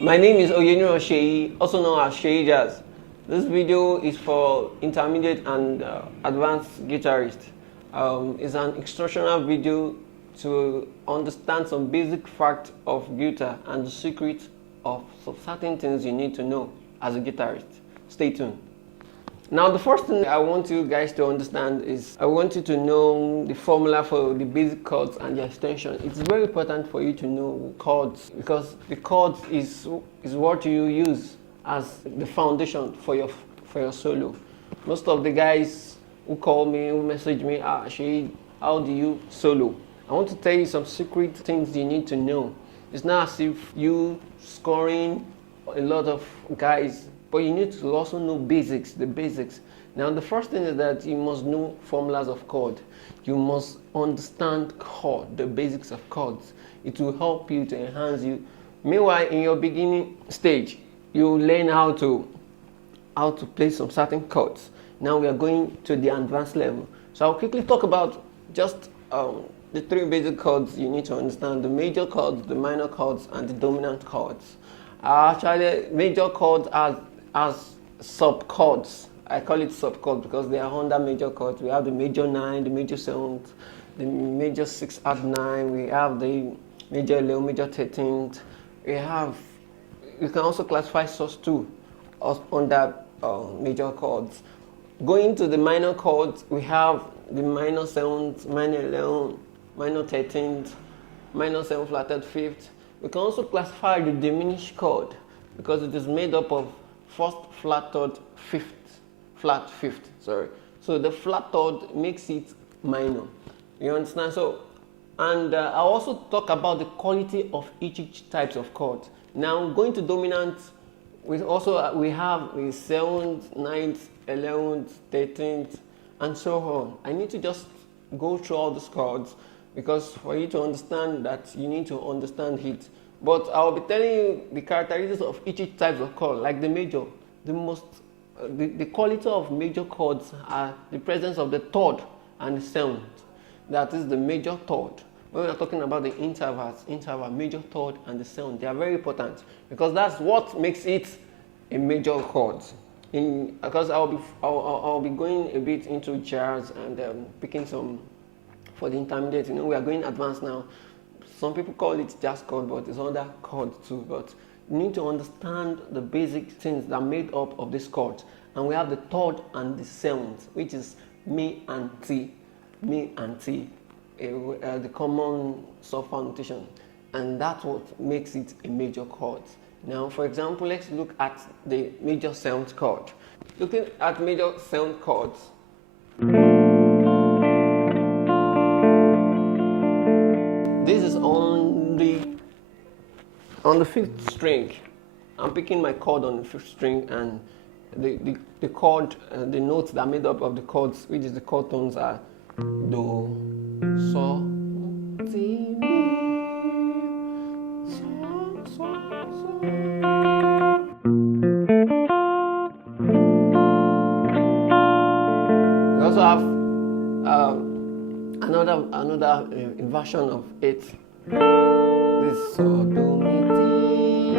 My name is Seyi, also known as Seyijazz. This video is for intermediate and advanced guitarists. It's an instructional video to understand some basic facts of guitar and the secret of some certain things you need to know as a guitarist. Stay tuned. Now, the first thing I want you guys to understand is I want you to know the formula for the basic chords and the extension. It's very important for you to know chords because the chords is what you use as the foundation for your solo. Most of the guys who call me, who message me, Shay, how do you solo? I want to tell you some secret things you need to know. It's not as if you scoring a lot of guys, but you need to also know the basics. Now, the first thing is that you must know formulas of chord. You must understand chord, the basics of chords. It will help you to enhance you. Meanwhile, in your beginning stage, you learn how to play some certain chords. Now we are going to the advanced level. So I'll quickly talk about just the three basic chords you need to understand: the major chords, the minor chords, and the dominant chords. Actually, major chords as subchords. I call it subchords because they are under major chords. We have the major 9, the major 7, the major 6 add 9. We have the major 11, major 13th. You can also classify sus2 under major chords. Going to the minor chords, we have the minor 7th, minor 11th, minor 13th, minor 7 flatted 5th. We can also classify the diminished chord because it is made up of first flat third, flat fifth. So the flat third makes it minor. You understand? So, and I also talk about the quality of each types of chord. Now, going to dominant, we have the 7th, 9th, 11th, 13th, and so on. I need to just go through all these chords because for you to understand that, you need to understand it. But I'll be telling you the characteristics of each type of chord, like the major. The quality of major chords are the presence of the third and the seventh. That is the major third. When we are talking about the interval, major third and the seventh, they are very important because that's what makes it a major chord. Because I'll be going a bit into jazz and picking some for the intermediate. You know, we are going advanced now. Some people call it jazz chord, but it's under chord too. But you need to understand the basic things that are made up of this chord. And we have the third and the seventh, which is mi and ti, the common software notation, and that's what makes it a major chord. Now, for example, let's look at the major seventh chord. Looking at major seventh chords, this is on the fifth string. I'm picking my chord on the fifth string, and the chord, the notes that are made up of the chords, which is the chord tones, are do, so, ti, mi, so. We also have another inversion of it. This so, do, mi, ti.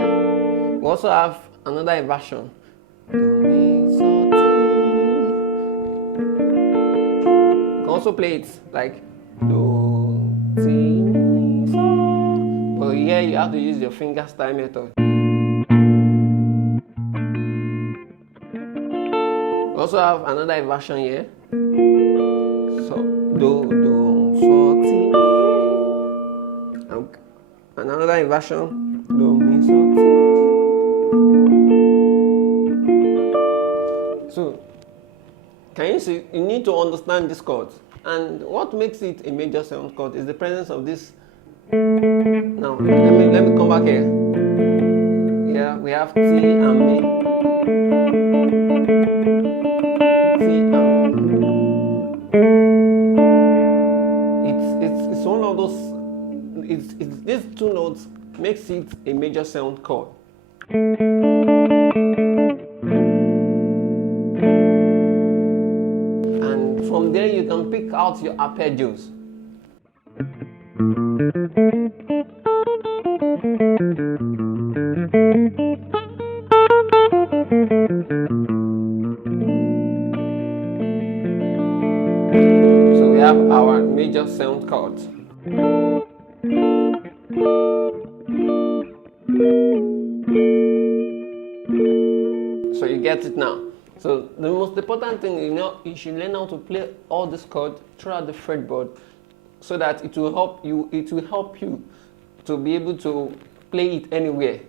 We also have another inversion. Do, mi, so, ti. You can also play it like do, ti, mi, so. But here you have to use your finger style method. We also have another inversion here. So do, so, ti. And another inversion. Do, mi, so, ti. So, can you see? You need to understand this chord. And what makes it a major seventh chord is the presence of this. Now, let me come back here. Here we have T and Mi. T and Mi. It's one of those. It's these two notes makes it a major seventh chord. And from there you can pick out your arpeggios. major 7th chord. So you get it now. So the most important thing, you should learn how to play all these chords throughout the fretboard, so that it will help you to be able to play it anywhere.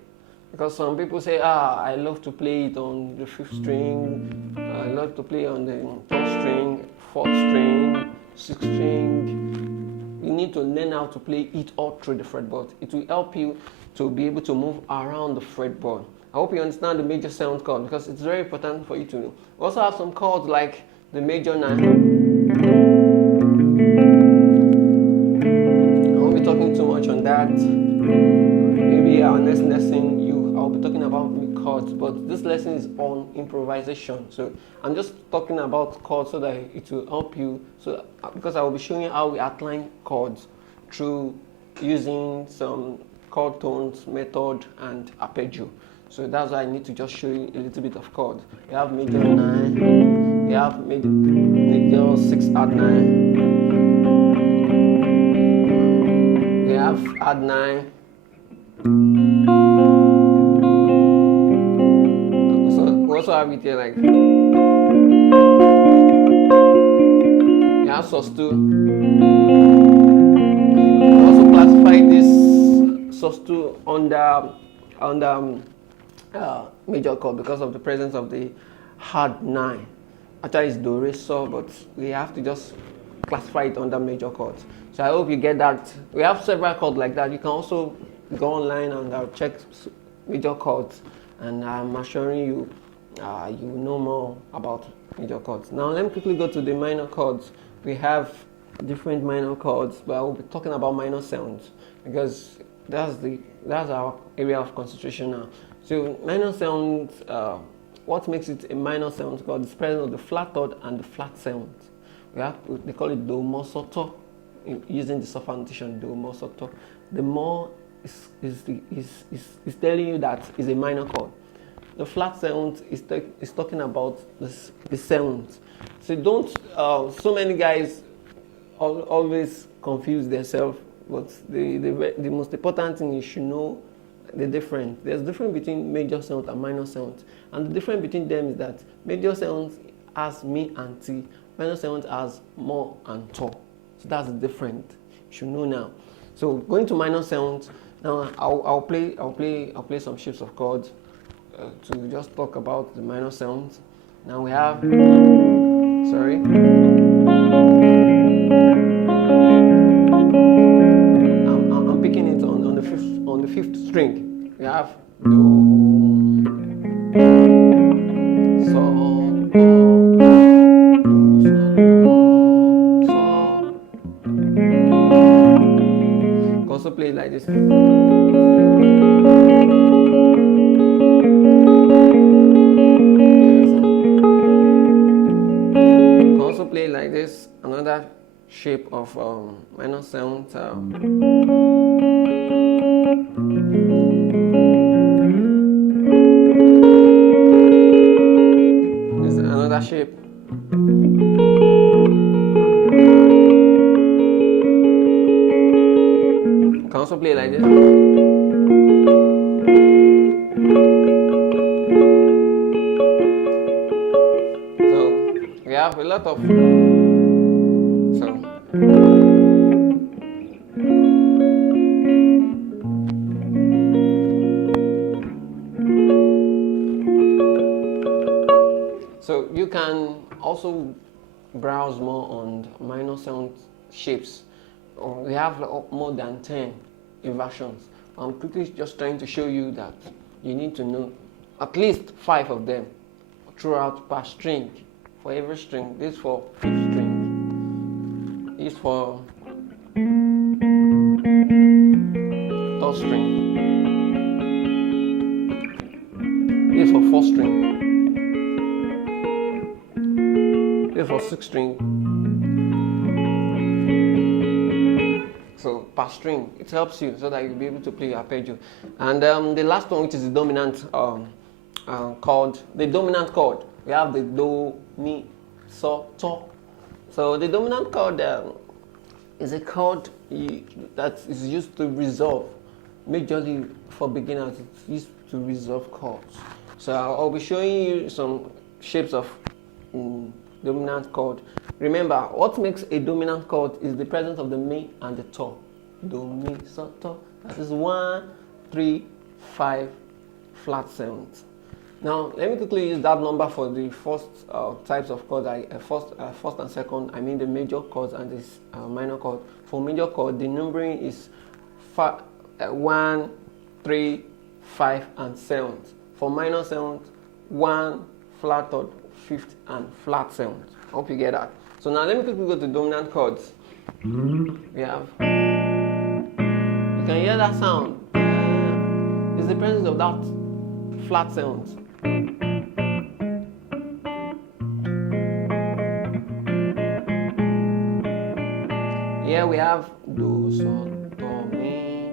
Because some people say, I love to play it on the 5th string, I love to play on the 3rd string, 4th string, 6th string. You need to learn how to play it all through the fretboard. It will help you to be able to move around the fretboard. I hope you understand the major 7th chord, because it's very important for you to know. We also have some chords like the major 9. I won't be talking too much on that. Maybe our next lesson, I'll be talking about chords, but this lesson is on improvisation. So I'm just talking about chords so that it will help you. So because I will be showing you how we outline chords through using some chord tones method and arpeggio. So that's why I need to just show you a little bit of chords. We have major 9, we have major 6 add 9, we have add 9. So we also have it here like we have sus2. We also classify this sus2 under major chord because of the presence of the hard 9. Actually it's do re so, but we have to just classify it under major chords. So I hope you get that. We have several chords like that. You can also go online and check major chords, and I'm assuring you you will know more about major chords. Now let me quickly go to the minor chords. We have different minor chords, but I will be talking about minor sounds because that's our area of concentration now. So minor sounds, what makes it a minor sound chord is the presence of the flat third and the flat seventh. They call it do mo so to, using the soft notation do mo so to. The mo is telling you that is a minor chord. The flat seventh is talking about the seventh. So don't. So many guys always confuse themselves. But the most important thing, you should know the difference. There's a difference between major seventh and minor seventh, and the difference between them is that major seventh has mi and ti, minor seventh has mo and to. So that's the difference. You should know now. So going to minor seventh. Now I'll play some shapes of chords to just talk about the minor seventh. Now we have I'm picking it on the fifth string. We have do, so, do, so. You can also play it like this. Play like this, another shape of minor seventh. This is another shape. You can also play like this. We have a lot of so you can also browse more on minor sound shapes. We have more than 10 versions. I'm quickly just trying to show you that you need to know at least 5 of them throughout per string. For every string, this for 5th string, this for 3rd string, this for 4th string, this for 6th string. So per string, it helps you so that you'll be able to play arpeggio. And the last one, which is the dominant chord, the dominant chord. We have the do, mi, so, to. So the dominant chord is a chord that is used to resolve. Majorly for beginners, it's used to resolve chords. So I'll be showing you some shapes of dominant chord. Remember, what makes a dominant chord is the presence of the mi and the to. Do, mi, so, to. That is 1, 3, 5 flat 7th. Now let me quickly use that number for the first types of chords. First and second, I mean the major chords and this minor chord. For major chord, the numbering is 1, 3, 5, and 7th. For minor 7th, 1, flat third, 5th, and flat 7th. Hope you get that. So now let me quickly go to dominant chords. We have, you can hear that sound. It's the presence of that flat 7th. Here we have do, so, do, mi.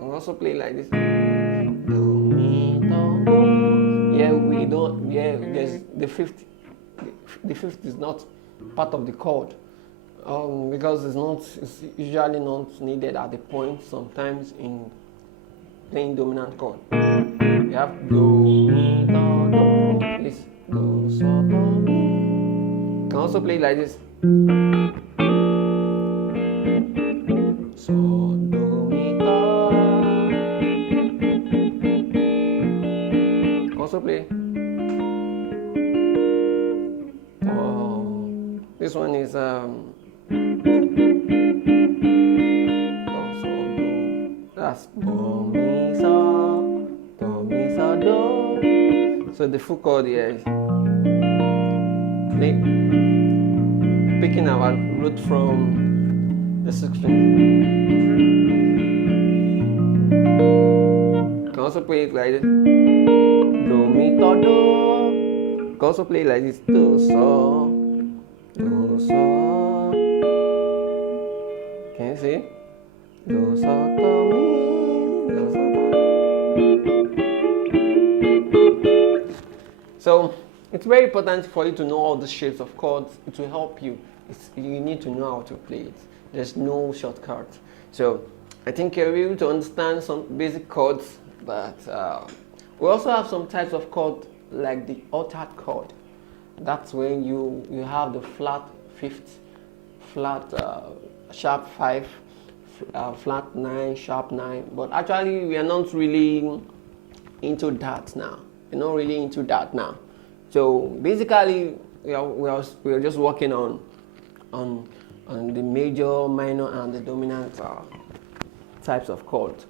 I'll also play like this. Do, mi, do, do. Here we don't. Here there's the fifth. The fifth is not part of the chord because it's usually not needed at the point. Sometimes in playing dominant chord, you have do, mi, do, do. Please. Do, so, do, mi. You can also play like this. So, do, mi, do. Also play. Oh, this one is do, so, do. That's do, mi, so, do, mi, so, do. So the full chord here is picking our root from the 6th string. You can also play it like this. Do, mi, do, do. You can also play it like this. Do, so. Do, so. Can you see? Do, so, do, mi. Do, so, do. So it's very important for you to know all the shapes of chords. It will help you. You need to know how to play it. There's no shortcut. So I think you're able to understand some basic chords, but we also have some types of chord like the altered chord. That's when you have the flat 5th, flat sharp 5, flat 9, sharp 9. But actually we are not really into that now. We're not really into that now. So basically, we are just working on the major, minor, and the dominant types of chords.